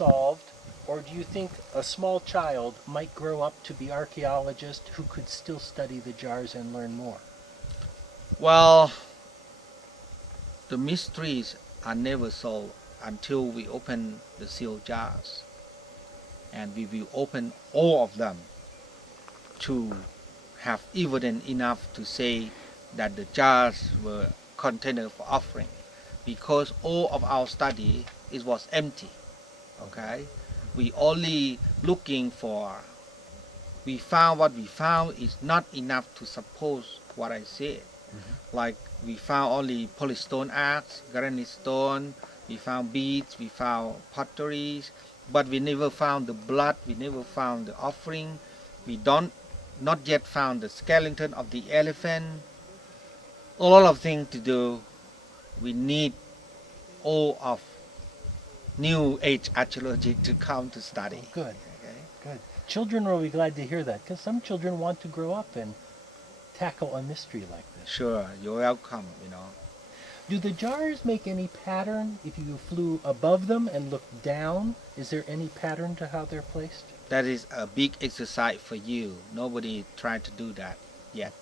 solved, or do you think a small child might grow up to be archaeologist who could still study the jars and learn more? Well, the mysteries are never solved until we open the sealed jars. And we will open all of them to have evidence enough to say that the jars were containers for offering, because all of our study it was empty. Okay, we only looking for. We found what we found is not enough to suppose what I said. Like we found only polystone arcs, granite stone. We found beads. We found potteries, but we never found the blood. We never found the offering. We don't not yet found the skeleton of the elephant. A lot of things to do. We need all of new age archaeology to come to study. Oh, good, Okay? good. Children will be glad to hear that, because some children want to grow up and tackle a mystery like this. Sure, you're welcome. Do the jars make any pattern if you flew above them and looked down? Is there any pattern to how they're placed? That is a big exercise for you. Nobody tried to do that yet.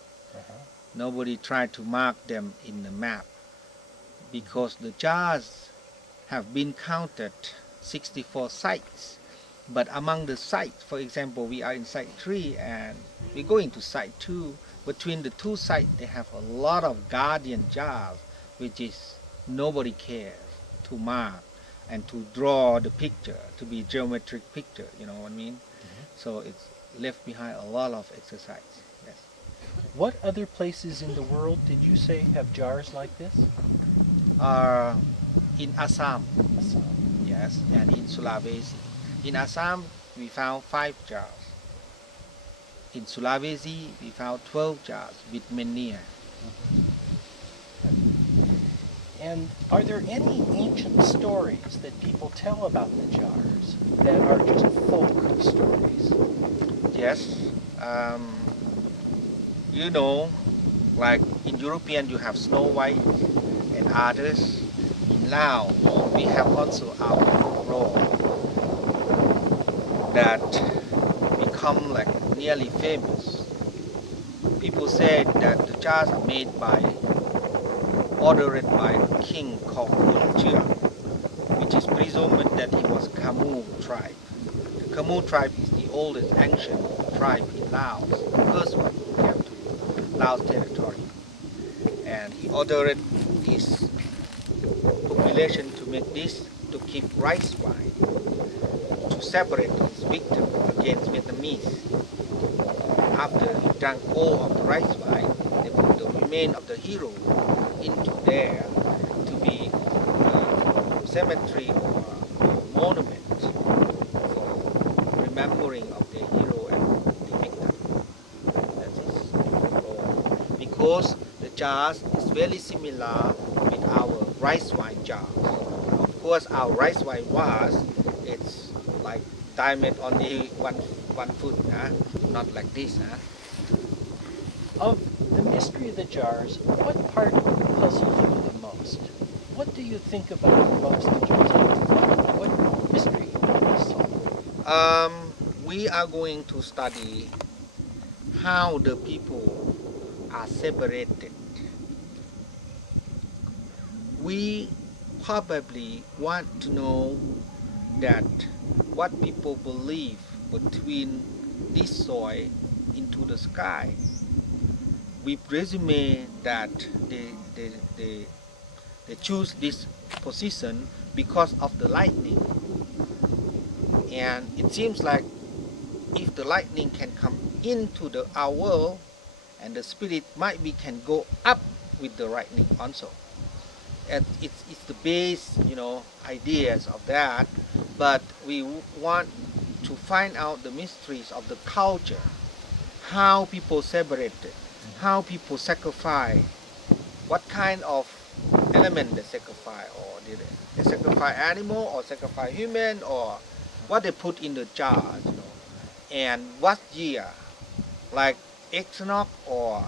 Nobody tried to mark them in the map, because the jars have been counted 64 sites. But among the sites, for example, we are in site 3 and we go into site 2. Between the two sites, they have a lot of guardian jars, which is nobody cares to mark and to draw the picture, to be geometric picture, you know what I mean? So it's left behind a lot of exercise. Yes. What other places in the world did you say have jars like this? In Assam, Assam. yes, and in Sulawesi. In Assam, we found 5 jars. In Sulawesi, we found 12 jars with menhir. And are there any ancient stories that people tell about the jars that are just folk stories? Yes, you know, like in European, you have Snow White and others. In Laos, we have also our folklore that become like nearly famous. People say that the jars are made by, ordered by King called Xieng, which is presumed that he was Khmu tribe. The Khmu tribe is the oldest ancient tribe in Laos, the first one who came to Laos territory. And he ordered his population to make this to keep rice wine, to separate his victim against Vietnamese. After he drank all of the rice wine, they put the remains of the hero into there to be a cemetery or a monument for remembering of the hero and the victim. That is folklore. Because the jars is very similar with our rice wine jars. Of course, our rice wine vase, it's like diameter only one foot, not like this. Of the mystery of the jars, what part puzzles you the most? What do you think about amongst the jars? What mystery can you solve? We are going to study how the people are separated. We probably want to know that what people believe between this soil into the sky. We presume that they choose this position because of the lightning. And it seems like if the lightning can come into our world, and the spirit might be can go up with the lightning also. And it's the base, ideas of that. But we want to find out the mysteries of the culture, how people separated, how people sacrifice, what kind of element they sacrifice, or did they sacrifice animal or sacrifice human, or what they put in the jars, and what year, like equinox or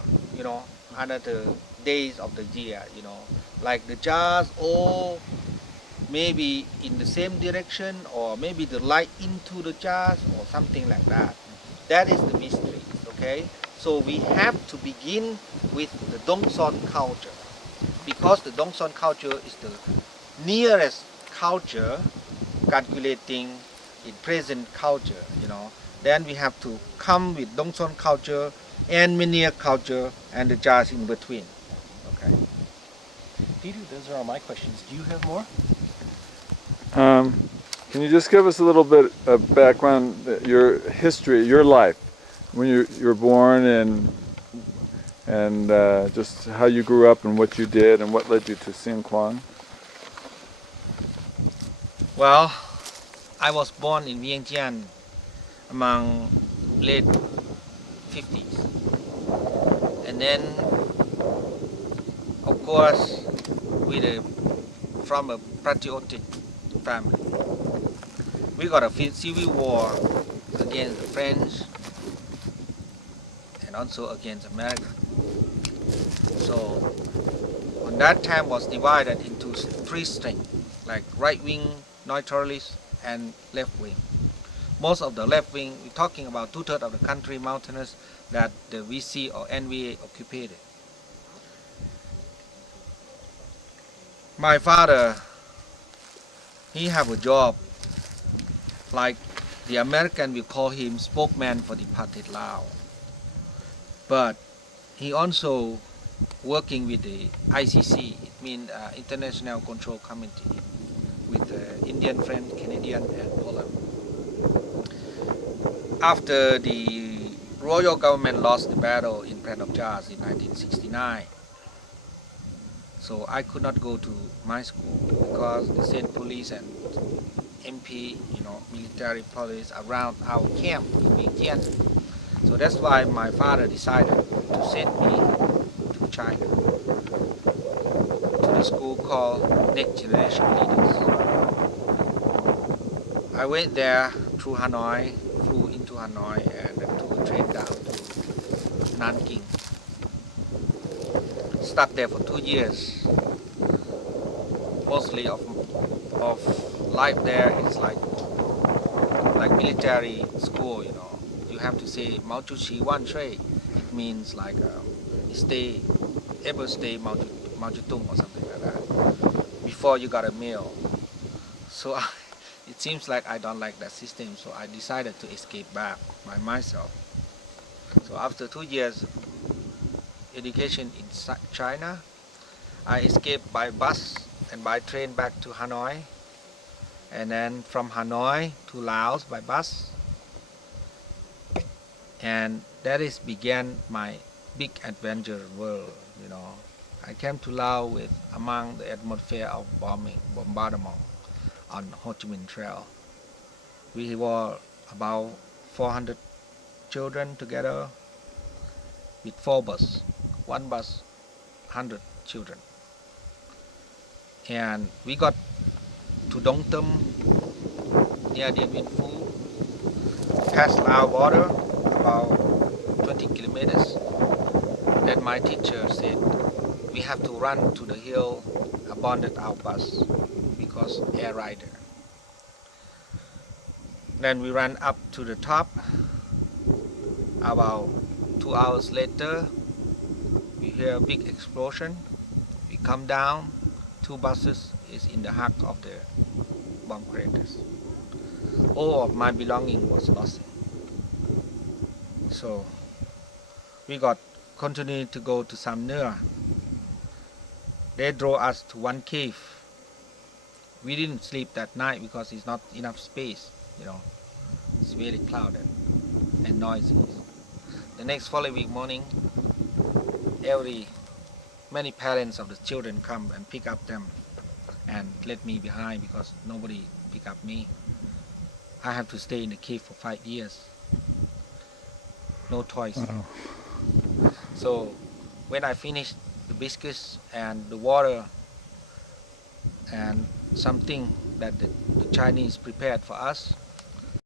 another days of the year, like the jars all maybe in the same direction, or maybe the light into the jars or something like that. That is the mystery, okay? So we have to begin with the Dongson culture, because the Dongson culture is the nearest culture calculating in present culture, you know. Then we have to come with Dongson culture and Menier culture and the jars in between, okay? Peter, those are all my questions. Do you have more? Can you just give us a little bit of background, your history, your life, when you were born, and just how you grew up and what you did and what led you to Xieng Khuang? Well, I was born in Vientiane among late 50s, and then of course from a patriotic family. We got a civil war against the French and also against America. So on that time was divided into three strings, like right wing, neutralists, and left wing. Most of the left wing, we're talking about 2/3 of the country mountainous that the VC or NVA occupied. My father, he have a job like the American, we call him spokesman for the apartheid Laos. But he also working with the ICC, it means International Control Committee, with the Indian friend, Canadian, and Poland. After the royal government lost the battle in Plain of Jars in 1969, so I could not go to my school because the state police and MP, you know, military police around our camp in Vientiane. So that's why my father decided to send me to China, to the school called Next Generation Leaders. I went there through Hanoi, flew into Hanoi, and then took a train down to Nanking. Stuck there for 2 years. Mostly of life there is like military school, you know. You have to say Mao Zedong Wan Shui. It means like stay Mao Zedong or something like that before you got a meal. So it seems like I don't like that system, so I decided to escape back by myself. So after 2 years education in China, I escaped by bus and by train back to Hanoi, and then from Hanoi to Laos by bus, and that is began my big adventure world, you know. I came to Laos with among the atmosphere of bombardment on Ho Chi Minh Trail. We were about 400 children together with 4 buses, one bus, 100 children. And we got to Dong Tâm near Dien Bien Phu, past Lao border about 20 kilometers. Then my teacher said we have to run to the hill, abandon our bus because air rider. Then we ran up to the top. About 2 hours later, we hear a big explosion. We come down, 2 buses is in the heart of the bomb craters. All of my belonging was lost. So we continued to go to Sam Nua. They drove us to one cave. We didn't sleep that night because it's not enough space, you know. It's very crowded and noisy. The next following morning, many parents of the children come and pick up them and left me behind because nobody pick up me. I have to stay in the cave for 5 years. No choice. So when I finished the biscuits and the water and something that the Chinese prepared for us,